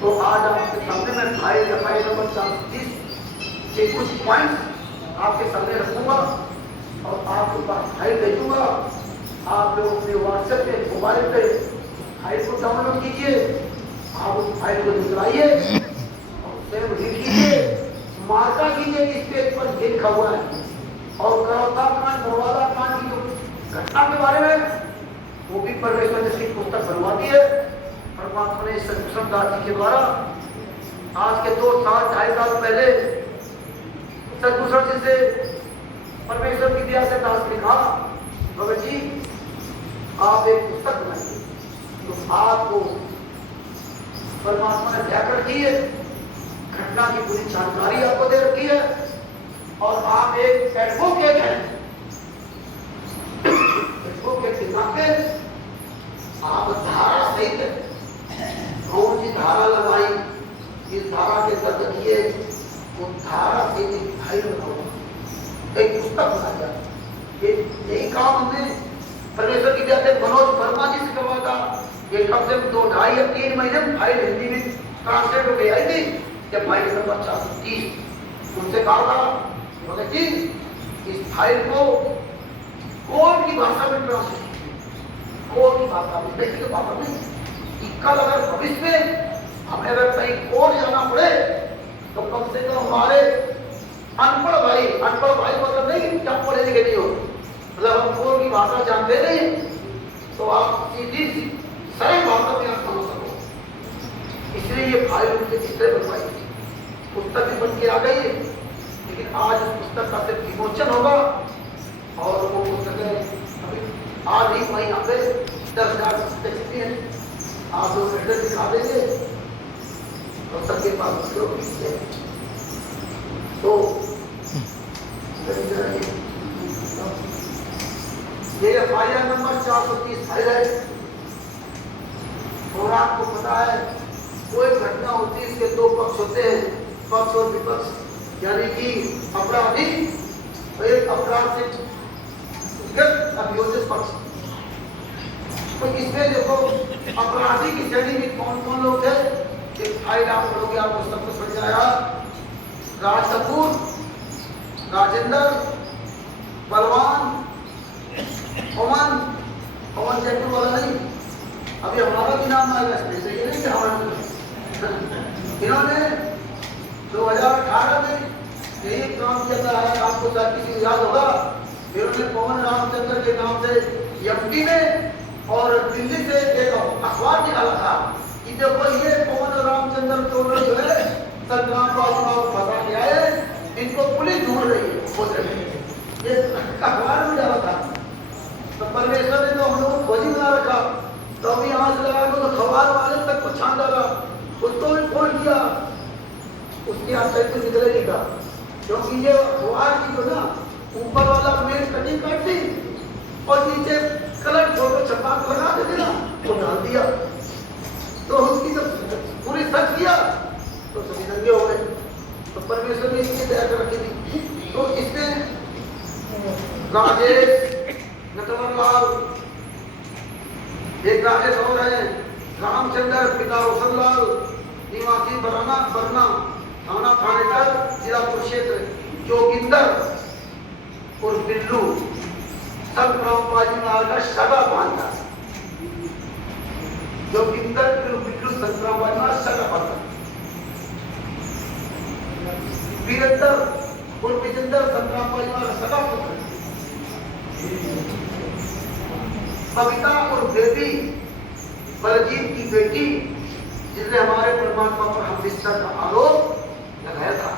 तो आज आपके सामने मैं फाइल नंबर 430 के कुछ पॉइंट्स आपके सामने रखूंगा और आपके पास फाइल भेजूंगा। आप लोग अपने व्हाट्सएप पे, मोबाइल पे फाइल को डाउनलोड कीजिए, आप उस फाइल को निकालिए और सेव लिखिए, मार्का कीजिए कि इस पेज पर ये लिखा हुआ है। और करौता कांड, बरवाला कांड की जो घटना के बारे में वो भी परमेश्वर ने इसकी पुस्तक बनवा दी है। परमात्मा ने सतभूषण दास जी के द्वारा आज के 2 साल 2.5 साल पहले सतभूषण जी से परमेश्वर की दया से दास ने कहा, भगत जी आप एक पुस्तक बनाइए। तो आपको परमात्मा ने दया कर दी है, घटना की पूरी जानकारी आपको दे रखी है और आप एक एडवोकेट हैं। एडवोकेट के नाते आप धारा सहित कौन सी धारा लगाई, इस धारा के तहत किए, वो धारा से फाइल बनाओ, एक पुस्तक बनाया। यही काम हमने परमेश्वर की दया से मनोज वर्मा जी से करवा था। ये कम से कम 2, 2.5 या 3 महीने में फाइल हिंदी में ट्रांसलेट हो गई आई थी। जब फाइल नंबर 430 उनसे कहा था, भगत जी इस फाइल को कोर्ट की भाषा में ट्रांसलेट कीजिए, कोर्ट की भाषा में, व्यक्तिगत भाषा में, कि कल अगर भविष्य में हमें अगर कहीं कोर्ट जाना पड़े तो कम से कम हमारे अनपढ़ भाई मतलब नहीं क्या पढ़े लिखे नहीं हो, मतलब हम कोर्ट की भाषा जानते नहीं, तो आप सीधी सरल भाषा में आप समझ सको। इसलिए ये फाइल मुझे इस तरह बनवाई थी। पुस्तक भी बन के आ गई है, लेकिन आज उस पुस्तक का सिर्फ विमोचन होगा और वो पुस्तकें अभी आज ही वहीं यहाँ पे 10,000 पुस्तकें छपी हैं। आप लोग एड्रेस दिखा देंगे और सबके पास लोग है। तो ये फाइल नंबर 430 फाइल है और आपको पता है कोई घटना होती है इसके 2 पक्ष होते हैं, पक्ष और विपक्ष, यानी कि अपराधी और एक अपराध से अभियोजित पक्ष। तो इसमें देखो अपराधी की श्रेणी में कौन कौन लोग थे, एक फाइल आप पढ़ोगे आपको सब कुछ समझ आएगा। राज कपूर, राजेंद्र, बलवान, पवन जयपुर वाला नहीं, अभी हमारा भी नाम आएगा इसमें से, ये नहीं कि हमारा इन्होंने 2018 में यही काम किया था, आपको शायद किसी को याद होगा। इन्होंने पवन रामचंद्र के नाम से एमपी में और दिल्ली से एक अखबार निकाला था कि देखो ये पवन रामचंद्र दोनों जो है संग्राम को फंसा के आए, इनको पुलिस ढूंढ रही है, ये अखबार में डाला था। तो परमेश्वर ने तो हम लोग खोजी बना रखा, तो अभी आंच लगा तो खबर वाले तक को छान डाला, उसको भी फोड़ दिया, उसके हाथ से कुछ निकले नहीं था, क्योंकि ये अखबार की जो ना ऊपर वाला मेन कटिंग काट दी और नीचे कलर फोटो छपा लगा देते ना, वो डाल दिया, तो उसकी जब पूरी सर्च किया तो सभी नंगे हो गए। तो परमेश्वर ने इसकी दया कर रखी थी। तो इसमें राजेश नटवरलाल, एक राजेश और है, रामचंद्र पिता रोशनलाल, निवासी बरना, थाना थानेदार, जिला कुरुक्षेत्र, जोगिंदर और बिल्लू, सब रामबाजी मार का सगा बांधा, जोगिंदर बिल्लू संतरामबाजी मार सगा बांधा, वीरेंद्र और विजेंद्र संतरामबाजी मार सगा पुत्र, कविता और बेबी बलजीत की बेटी, जिसने हमारे परमात्मा पर हम विस्तार का आरोप लगाया था।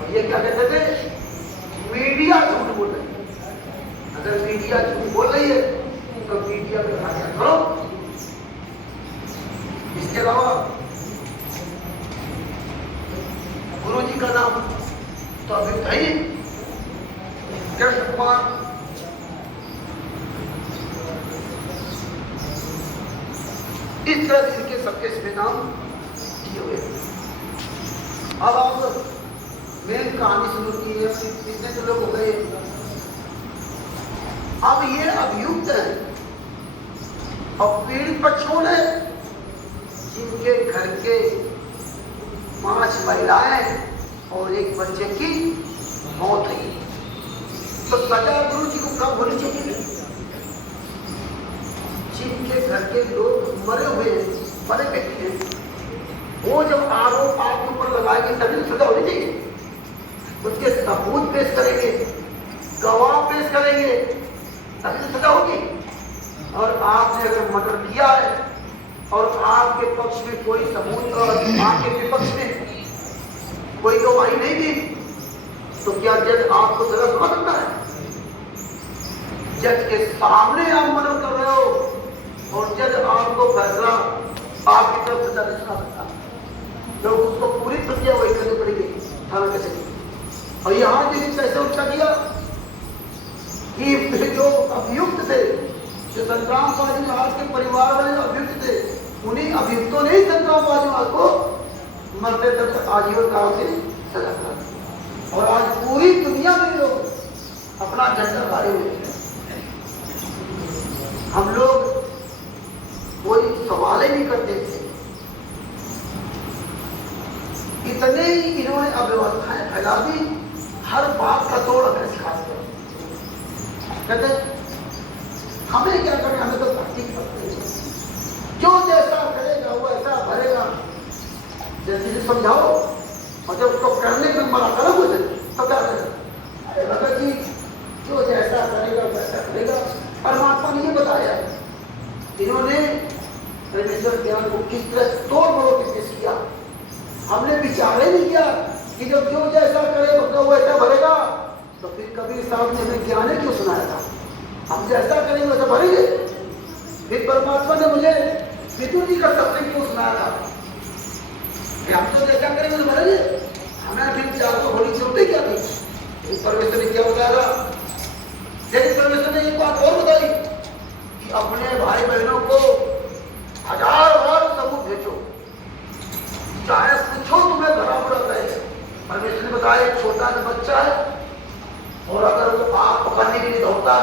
और ये क्या कहते थे, मीडिया झूठ बोल रही है। अगर मीडिया झूठ बोल रही है तो मीडिया पे क्या करो। इसके अलावा गुरु जी का नाम तो अभी था ही कृष्ण कुमार, इस तरह से इनके सबके इसमें नाम दिए हुए। अब आप मेन कहानी शुरू की है, कितने तो लोग हो गए। अब ये अभियुक्त है और पीड़ित पक्ष कौन है, जिनके घर के 5 महिलाएं और 1 बच्चे की मौत हुई। तो सजा गुरु जी को कब होनी चाहिए? जिनके घर के लोग मरे हुए मरे व्यक्ति हैं, वो जब आरोप आपके ऊपर लगाएंगे तभी सजा होनी चाहिए। उसके सबूत पेश करेंगे, गवाह पेश करेंगे, तभी तो सजा होगी। और आपने अगर मर्डर किया है और आपके पक्ष में कोई सबूत और आपके विपक्ष में कोई गवाही नहीं दी, तो क्या जज आपको सजा सुना सकता है? जज के सामने आप मर्डर कर रहे हो और जज आपको फैसला आपकी तरफ सजा नहीं सुना सकता। तो उसको पूरी प्रक्रिया वही करनी पड़ेगी थाना कैसे। और यहां भी कैसे उठा किया कि जो अभियुक्त थे, जो संग्राम पालीवाल के परिवार वाले जो अभियुक्त थे, उन्हीं अभियुक्तों ने ही संग्राम पालीवाल को मरते तक आजीवन काल से सजा करा दी। और आज पूरी दुनिया में लोग अपना झंडा गाड़े हुए हैं। हम लोग कोई सवाल ही नहीं करते थे, इतने ही इन्होंने अव्यवस्थाएं फैला दी, हर बात का तोड़ अगर सिखाते हैं। कहते हमें क्या करें, हमें तो भक्ति करते हैं, जो जैसा करेगा वो ऐसा भरेगा। जल्दी से समझाओ, और जब उसको करने में मना करो मुझे तो क्या करेगा? अरे भगत जी, जो जैसा करेगा वैसा करेगा। परमात्मा ने ये बताया, इन्होंने परमेश्वर ज्ञान को किस तरह तोड़ मरोड़ के पेश किया। हमने विचार ही नहीं किया कि जब जो जैसा करे मतलब वो ऐसा भरेगा। तो फिर कबीर साहब ने हमें ज्ञान क्यों सुनाया था? हम जैसा करेंगे वैसा भरेंगे। फिर परमात्मा ने मुझे विदुर जी का सत्संग क्यों सुनाया था कि हम तो जैसा करेंगे वैसा भरेंगे। हमें फिर चार तो होनी चाहिए क्या थी? परमेश्वर ने क्या बताया? लेकिन परमेश्वर ने एक बात और बताई कि अपने भाई बहनों को 1000 बार सबूत भेजो, चाहे पूछो तुम्हें बराबर आता है। परमेश्वर ने बताया एक छोटा सा बच्चा है और अगर वो आप पकड़ने के लिए दौड़ता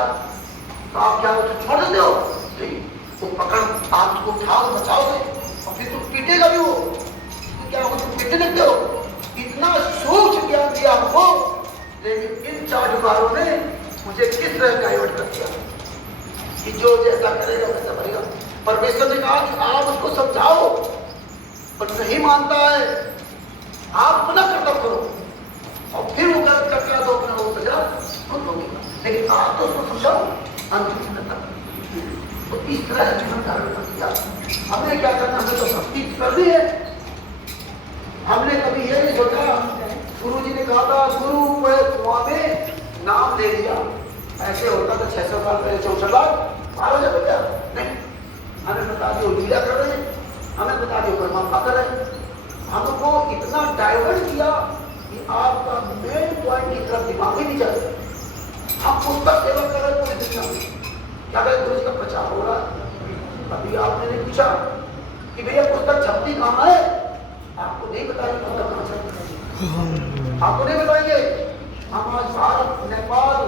तो आप क्या उसे छोड़ देते हो? नहीं, वो पकड़ आप उसको उठाओ बचाओगे और फिर तुम पीटेगा भी वो। तो क्या तुम पीटने लगते हो? इतना सूक्ष्म ज्ञान दिया हमको, लेकिन इन चाटुकारों ने मुझे किस तरह डाइवर्ट कर दिया कि जो जैसा करेगा वैसा करेगा। परमेश्वर ने कहा कि आप उसको समझाओ, पर नहीं मानता है, आप अपना कर्तव्य करो और फिर वो गलत करके तो अपना वो सजा खुद होगी। लेकिन आप तो उसको समझाओ अंतिम तक। तो इस तरह जीवन धारण कर दिया। हमने क्या करना? हमने तो भक्ति कर दी है। हमने कभी ये नहीं सोचा, गुरु जी ने कहा था गुरु कुआं में नाम ले लिया, ऐसे होता तो 600 साल पहले 64 लाख 12 हो गया। नहीं, हमें बता दियो लीला कर रहे हैं, हमें बता दियो परमात्मा कर रहे हैं। हमको इतना डाइवर्ट किया कि आपका मेन पॉइंट की तरफ दिमाग ही नहीं जाता। हम पुस्तक सेवा कर रहे हैं पूरी दुनिया में, क्या करें? गुरु जी का प्रचार हो रहा है। कभी आपने नहीं पूछा कि भैया पुस्तक छपती कहाँ है? आपको नहीं बताएंगे पुस्तक कहाँ छपती, आपको नहीं बताएंगे। हम आज भारत, नेपाल,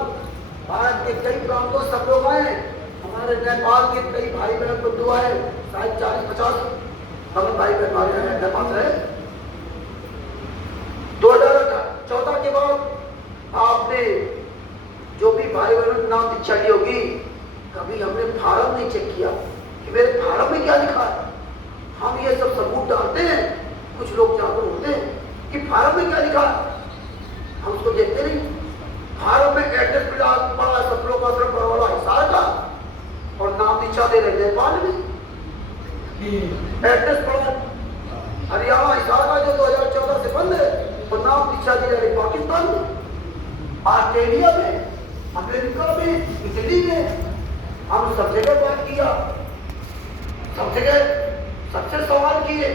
भारत के कई प्रांतों सब लोग आए। हमारे नेपाल के कई भाई बहन को दुआ है, शायद 40-50 हम भाई बहन हमारे नेपाल रहे। 2014 के बाद आपने जो भी भाई बहनों नाम दीक्षा ली होगी, कभी हमने फार्म नहीं चेक किया कि मेरे फार्म में क्या लिखा है। हम ये सब सबूत डालते हैं, कुछ लोग जागरूक होते हैं कि फार्म में क्या लिखा है, हम उसको देखते नहीं। फार्म में एड्रेस पड़ा सब लोग वाला हिसार का और नाम दीक्षा दे रहे नेपाल में। एड्रेस पड़ा हरियाणा हिसार का जो 2014 से बंद है, और नाम दीक्षा दे रहे पाकिस्तान में, ऑस्ट्रेलिया में, अमेरिका में, इटली में। हम सब जगह बात किया, सब जगह सबसे सवाल किए,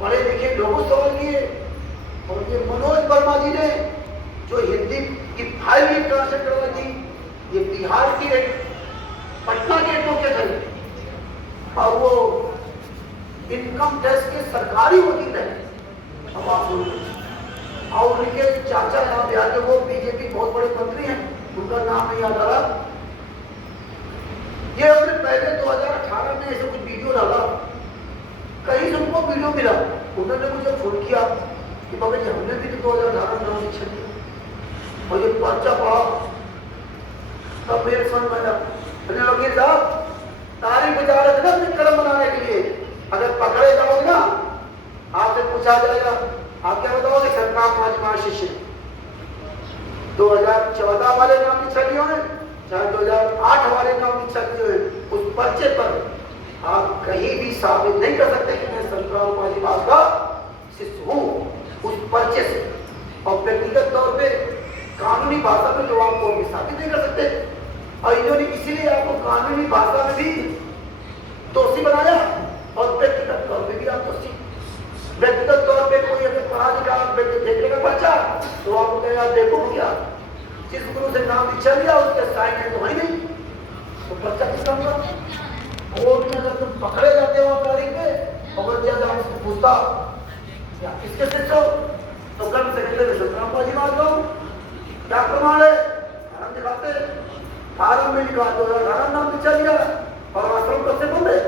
पढ़े लिखे लोगों सवाल किए। और ये मनोज वर्मा जी ने जो हिंदी की फाइल भी ट्रांसलेट करवाई थी, ये बिहार की एक पटना के एडवोकेट है और वो इनकम टैक्स के सरकारी वकील है। अब आप और उनके चाचा यहाँ बिहार के वो बीजेपी बहुत बड़े मंत्री हैं, उनका नाम नहीं याद आ रहा। ये हमने पहले 2018 में ऐसे कुछ वीडियो डाला, कहीं से उनको वीडियो मिला, उन्होंने मुझे फोन किया कि बाबा जी हमने भी तो 2018 में शिक्षा दी और ये पर्चा पढ़ा तब मेरे समझ में आया। वकील साहब तारीख बचा रहे थे ना अपने कलम बनाने के लिए, अगर पकड़े जाओगे ना आपसे पूछा जाएगा आप क्या बताओगे सरकार 5 शिष्य 2014 वाले नाम की छलियों है चाहे 2008 वाले नाम की छलियों है, उस पर्चे पर आप कहीं भी साबित नहीं कर सकते कि मैं संतराम पाजी बास का शिष्य हूँ उस पर्चे से। और व्यक्तिगत तौर पे कानूनी भाषा में तो आपको साबित नहीं कर सकते और इन्होंने इसीलिए आपको कानूनी भाषा में भी दोषी बनाया और व्यक्तिगत तौर पे भी आप दोषी। व्यक्तिगत तौर पे कोई अगर पढ़ा लिखा देखने का पर्चा तो आपको कहेगा देखो क्या जिस गुरु से नाम दीक्षा लिया उसके साइन है तो है नहीं तो पर्चा किसका होगा। कोर्ट में अगर तुम पकड़े जाते हो तारीख पे और जज आपसे पूछता या किसके शिष्य हो तो कल से कहते संतराम पाजी बात लो क्या प्रमाण है फार्म दिखाते फार्म में लिखा 2018 नाम दीक्षा लिया और आश्रम कब से बंद है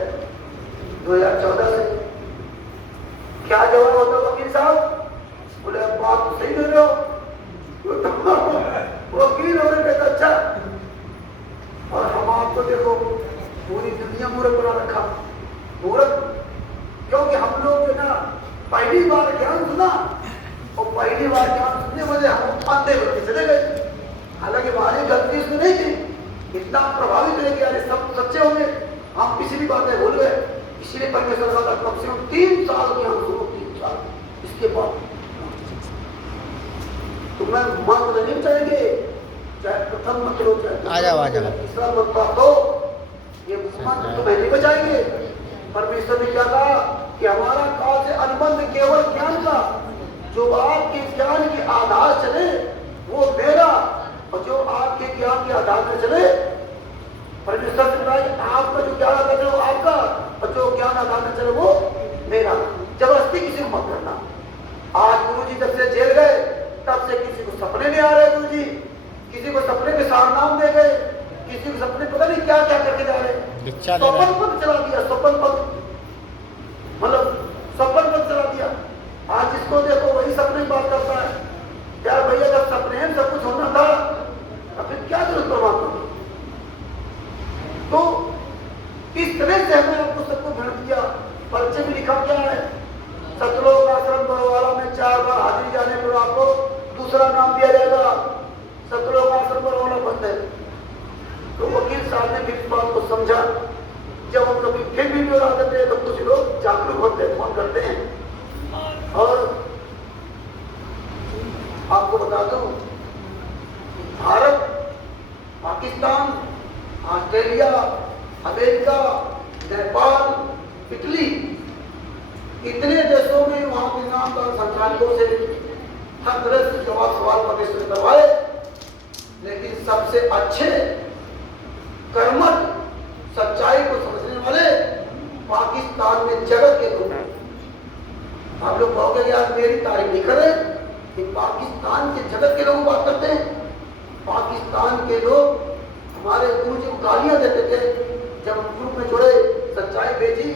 2014 से। क्या जवाब होता वकील साहब बोले बात तो सही दे रहे हो वकील होने कहता अच्छा और हम आपको देखो पूरी दुनिया मूर्ख बना रखा मूर्ख क्योंकि हम लोग जो ना पहली बार ज्ञान सुना और पहली बार ज्ञान सुनने वाले हम अंधे होते चले गए। हालांकि हमारी गलती इसमें नहीं थी इतना प्रभावित है कि अरे सब सच्चे होंगे हम पिछली बातें भूल गए इसलिए परमेश्वर का कम से कम 3 साल ज्ञान सुनो 3 साल इसके बाद तो मैं मंत्र नहीं चाहेंगे चाहे प्रथम मंत्र हो चाहे तीसरा मंत्र तो ये मंत्र तो नहीं बचाएंगे। परमेश्वर ने क्या कहा कि हमारा काल से अनुबंध केवल ज्ञान का जो आपके ज्ञान के आधार चले वो मेरा और जो आपके ज्ञान के आधार पर चले परमेश्वर से बताइए आपका जो ज्ञान आधार चले वो आपका और जो ज्ञान आधार पर चले वो मेरा। जबरदस्ती किसी को मत करना। आज गुरु जी जब से जेल गए तब से किसी को सपने नहीं आ रहे गुरु जी किसी को सपने में सार नाम दे गए किसी को सपने पता नहीं क्या क्या करके जा रहे स्वपन पद चला दिया स्वपन पद मतलब स्वपन पद चला दिया। आज जिसको देखो वही सपने की बात करता है यार भैया जब सपने में सब कुछ होना था तो फिर क्या जरूरत परमात्मा की। तो इस तरह से हमें आपको सबको भ्रम किया। पर्चे में लिखा क्या है सतलोक आश्रम बड़वाला में 4 बार हाजिरी जाने पर आपको दूसरा नाम दिया जाएगा सतलोक आश्रम बड़वाला बंद है। तो वकील साहब ने भी इस बात को समझा। जब हम कभी फिर वीडियो डालते हैं तो कुछ लोग जागरूक होते हैं फोन करते हैं। और आपको बता दूं Bharat Pakistan Australia America Nepal Italy इतने देशों में वहां के नाम का संचालकों से हर तरह से जवाब सवाल परमेश्वर करवाए लेकिन सबसे अच्छे कर्मठ सच्चाई को समझने वाले पाकिस्तान में जगत के लोग हैं। आप लोग कहोगे यार मेरी तारीफ नहीं कर रहे कि पाकिस्तान के जगत के लोग बात करते हैं। पाकिस्तान के लोग हमारे गुरु जी को गालियां देते थे जब हम ग्रुप में जुड़े सच्चाई भेजी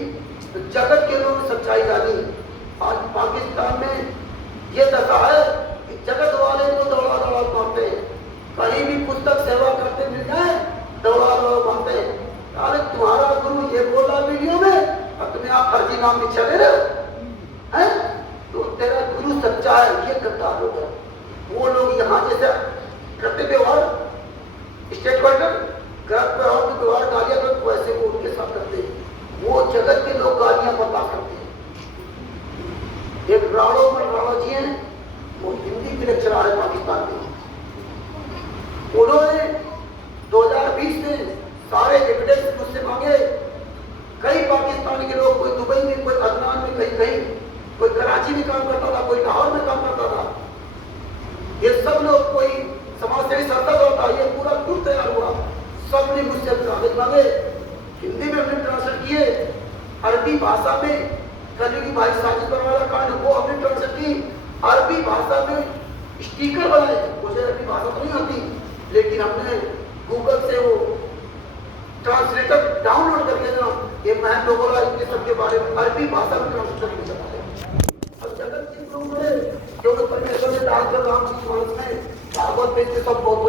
तो जगत के लोग सच्चाई जानी। आज पाकिस्तान में ये दशा है कि जगत वाले को दौड़ा दौड़ा मारते हैं कहीं भी पुस्तक सेवा करते मिल जाए दौड़ा दौड़ा मारते हैं। अरे तुम्हारा गुरु ये बोला वीडियो में और तुम्हें आप फर्जी नाम दीक्षा ले रहे हो तो तेरा गुरु सच्चा है ये गद्दार लोग है। वो लोग यहाँ जैसे करते व्यवहार स्टेट क्वार्टर व्यवहार गालियां करते वैसे वो उनके साथ करते हैं। वो जगत के लोग गालियां बर्दाश्त करते हैं। एक राणो जी हैं वो हिंदी के लेक्चरर है पाकिस्तान में। उन्होंने 2020 में सारे एविडेंस मुझसे मांगे। कई पाकिस्तान के लोग कोई दुबई में कोई अदनान में कहीं कहीं कोई कराची में काम करता था कोई लाहौर में काम करता था। ये सब लोग कोई समाज सेवी संस्था होता ये पूरा ग्रुप तैयार हुआ। सबने मुझसे कागज मांगे हिंदी में हमने ट्रांसलेट किए अरबी भाषा में कलयुगी भाई साजिद वाला कांड वो हमने ट्रांसलेट की अरबी भाषा में स्टिकर बनाए। मुझे अरबी भाषा तो नहीं आती लेकिन हमने गूगल से वो ट्रांसलेटर डाउनलोड करके ना ये मैं लोगों के सबके बारे में अरबी भाषा में ट्रांसलेट करके चला। अब जगत के लोग रामचंद्र राम जी मानस में भागवत में सब बहुत